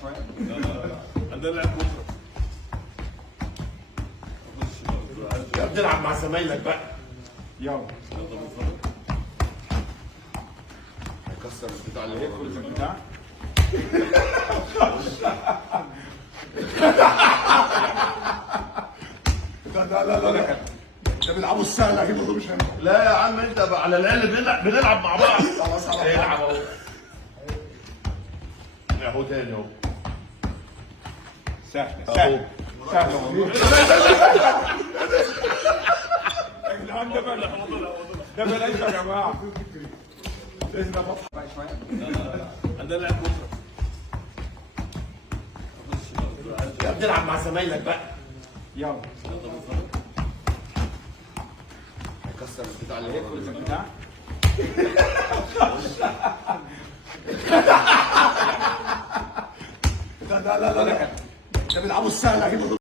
شويه. عندنا لعب بكره. يا بتلعب مع زمايلك بقى. يلا هيكسر البتاع اللي هو كل البتاع. لا ده بيلعبوا السهل اكيد برضه مش هينفع. لا يا عم انت بقى على الاقل بنلعب مع بعض. خلاص على العب اهو. اهو تاني اهو. سهل اهو. سهل والله. يا جدعان ده بلاش ده بلاش يا جماعه. ده فتحه شويه. عندنا لعب بكره. يا بتلعب مع زمايلك بقى. يلا هيكسر البتاع اللي هو كل البتاع. لا ده بيلعبوا السهل اكيد برضه.